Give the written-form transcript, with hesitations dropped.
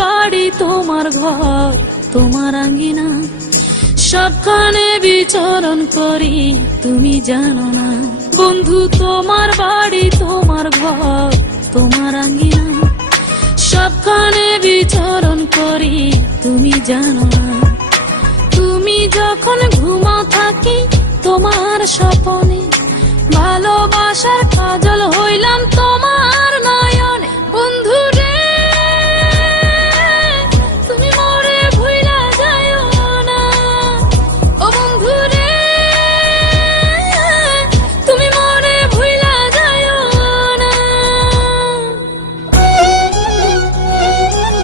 বাড়ি তোমার ঘর তোমার আঙ্গিনা, সবখানে বিচরণ করি তুমি জানো না। বন্ধু তোমার বাড়ি তোমার ঘর তোমার আঙ্গিনা, সবখানে বিচরণ করি তুমি জানো না। তুমি যখন ঘুমাও থাকি তোমার স্বপনে, ভালোবাসার কাজল হইলাম তোমার